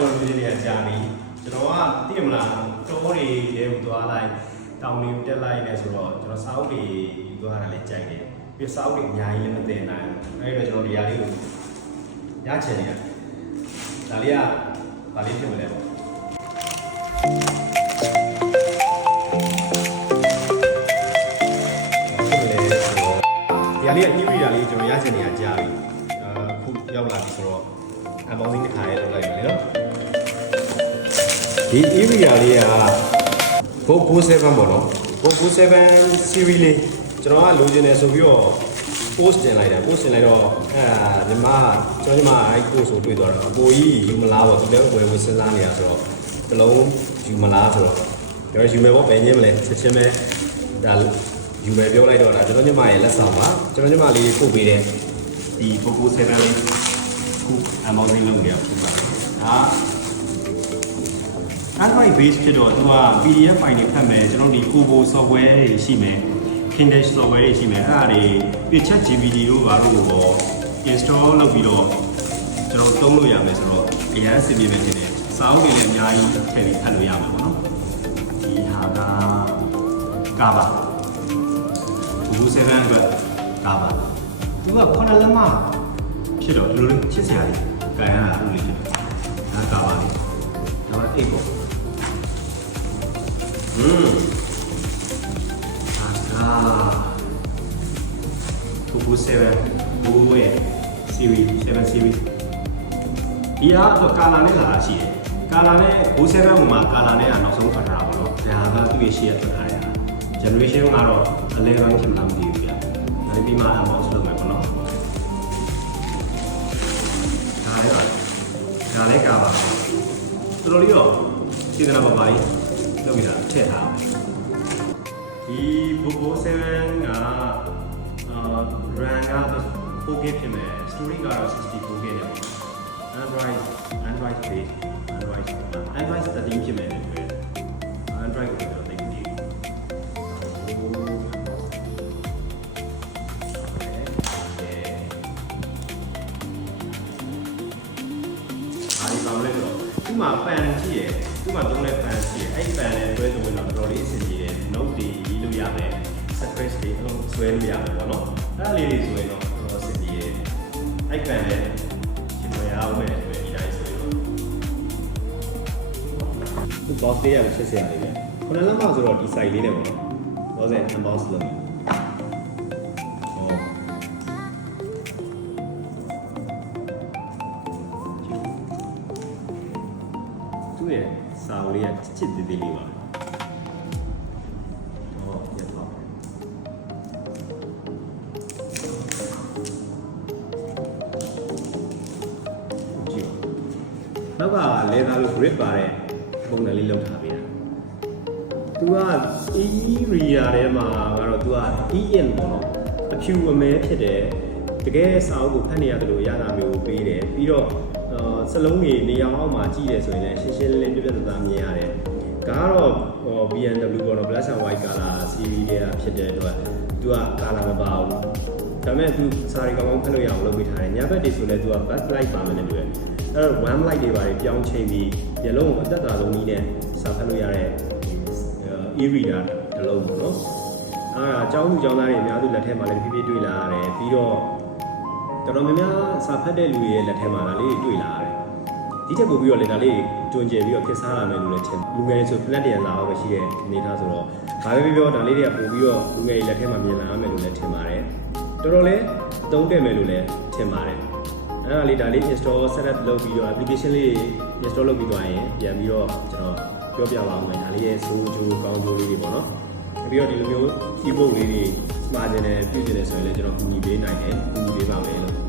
ကျွန်တော်လူချင်းတွေကကြာပြီကျွန်တော်ကသိရမလားတိုးတွေရဲကိုသွားလိုက်တောင်တွေတက်လိုက်နေဆိုတော့ကျွန်တော်စာအုပ်တွေသွားတာလည်းကြိုက်တယ်ပြီးစာအုပ်တွေအများကြီးလည်းမသိနိုင်အဲ့တော့ကျွန်တော်ဒီဟာလေးကိုရချင်နေတာဒါလေးကဒါလေးဖြစ်မလဲပေါ့ဒီလေးအညွှန်ရလေးကျွန်တော်ရချင်နေတာကြာပြီခုရောက်လာပြီဆိုတော့အပေါင်းစင်းတစ်ခါလေးလုပ်လိုက်မယ်နော်ဒီ area လေးက447ပေါ့နော်447 series လေးကျွန်တော်ကလိုချင်တယ်ဆိုပြီးတော့ post တင်လိုက်တယ် post တင်လိုက်တော့ဒီမှာကျွန်တော်ဒီမှာအဲ့ post ကိုတွေ့သွားတော့အကိုကြီးယူမလားပေါ့သူလည်းဝယ်စဉ်းစားနေတာဆိုတော့တလုံးယူမလားဆိုတော့ပြောယူမယ်ပေါ့ပဲညင်းမလဲချက်ချင်းပဲဒါယူမယ်ပြောလိုက်တော့ဒါကျွန်တော်ညီမရဲ့လက်ဆောင်ပါကျွန်တော်ညီမလေးပို့ပေးတဲ့ဒီ447လေးခုအမောင်းလေးလုပ်နေအောင်ဖြစ်ပါတယ်Android base ဖြစ်တော့သူက PDF file တွေဖတ်မယ်ကျွန်တော်ဒီ Kobo software တွေရှိမယ် Kindle software တွေရှိမယ်အဲ့ဒါတွေပြချက် GPT တို့ဘာလို့ပေါ့ install လုပ်ပြီးတော့ကျွန်တော်သုံးလို့ရမယ်ဆိုတော့အရင်အစီအပြေပဲဖြစ်တယ်စာအုပ်တွေလည်းအများကြီးထည့်ပြီးဖတ်လို့ရမှာပေါ့နော်ဒီဟာကကာဘာKobo 7အတွက်ကာဘာသူက9လက်မဖြစ်တော့ဒီလိုလေးချစ်စရာလေးကြိုင်ရတာလို့လေးဖြစ်တယ်ဒါကာဘာလေးဒါကအိတ်ပေါ့Kobo 7 Kobo ရဲ့ series 7 series ဒီကတော့ကာလာနဲ့လာတာရှိတယ်ကာလာနဲ့ Kobo 7ဟိုမှာကာလာနဲ့နောက်ဆုံးထွက်တာပေါ့နော်ဒါကသူ့ရဲ့ရှေ့ရထွက်ထားရတာ generation ကတော့11ဖြစ်မှမသိဘူးဗျာဒါပြီးမှအမောင်းလုပ်မယ်ပေါ့နော်ဒါလည်းကာပါတော်တော်လေးတော့စေတနာပါပါလေးလုပ်ပြီးတာထည့်ထားဒီ Kobo 7ကRAM က 4K ဖြစ်မယ် storage ကတော့ 64K နဲ့ပေါ့ Android base Android 13ဖြစ်မယ်လေ Android ကိုတော့သိပြီဒီမှာပန်ရှိရယ်ဒီမှာသုံးတဲ့ပန်ရှိရယ်အဲ့ဒီပန်နဲ့တွဲသုံးရင်တော့တော်တော်လေးအဆင်ပြေတယ် note တွေရေးလို့ရမယ် secret တွေအလုံးဆွဲလို့ရမယ်ပေါ့နော်အဲ့ဒါလေးတွေဆိုရင်တော့တော်တော်အဆင်ပြေတယ်အဲ့ပန်နဲ့ရှင်မရအောင်ပဲဒီတိုင်းဆိုရင်တော့သူ box လေးရလို့ဆက်စရာလေးပဲခုနကမှဆိုတော့ဒီ site လေးနဲ့ပေါ့နော်ဘောစင် unbox လုပ်စာအုပ်လေးကချစ်သေးသေးလေးပါဟောရပါကြည့်နောက်ကလေသာလို့ grip ပါတဲ့ပုံစံလေးလောက်ထားပေးတာသူက e-reader ထဲမှာကတော့သူက e-in ပေါ့နော်အဖြူအမဲဖြစ်တယ်တကယ်စာအုပ်ကိုဖတ်နေရတယ်လို့ရတာမျိုးပေးတယ်ပြီးတော့စလုံးကြီးနေရာအောက်မှာကြည့်ရဆိုရင်လည်းရှင်းရှင်းလင်းလင်းပြပြသားမြင်ရတယ်။ဒါကတော့ BMW ပေါ့နော် Black and White color series တွေကဖြစ်တဲ့အတွက်သူက color မပါဘူး။ဒါပေမဲ့သူစာရီကောင်းကောင်းဖတ်လို့ရအောင်လုပ်ပေးထားတယ်။ညဘက်တွေဆိုလည်းသူက backlight ပါမယ်လို့ပြောတယ်။အဲ့တော့ one light တွေပါပြောင်းချိန်ပြီးမျက်လုံးကိုအသက်သာဆုံးနည်းနဲ့စာဖတ်လို့ရတဲ့ e-reader တစ်လုံးပေါ့နော်။အဲ့ဒါအကြောင်းသူအကြောင်းသားတွေအများစုလက်ထဲမှာလည်းဖြည်းဖြည်းတွေ့လာရတယ်။ပြီးတော့တော်တော်များများစာဖတ်တဲ့လူတွေရဲ့လက်ထဲမှာဒါလေးတွေ့လာရတယ်။ဒီထက်ပိုပြီးတော့လည်းဒါလေးတွင်ကျယ်ပြီးတော့ခက်စားလာမယ်လို့လည်းထင်လူငယ်ဆိုဖလက်တရံလာတော့ပဲရှိတဲ့အနေထားဆိုတော့ဒါပဲပြောဒါလေးတွေကပိုပြီးတော့လူငယ်တွေလက်ထဲမှာမြင်လာမယ်လို့လည်းထင်ပါတယ်။တော်တော်လေးအသုံးတည့်မယ်လို့လည်းထင်ပါတယ်။အဲ့ဒါလေးဒါလေး install setup လုပ်ပြီးတော့ application လေး install လုပ်ပြီးသွားရင်ပြန်ပြီးတော့ကျွန်တော်ပြောပြပါမယ်ဒါလေးရဲ့ဆိုးကျိုးကောင်းကျိုးလေးတွေပေါ့နော်။ပြီးတော့ဒီလိုမျိုး keyboard လေးတွေမှားနေတယ်ပြုတ်နေတယ်ဆိုရင်လည်းကျွန်တော်ကူညီပေးနိုင်တယ်ကူညီပေးပါမယ်လို့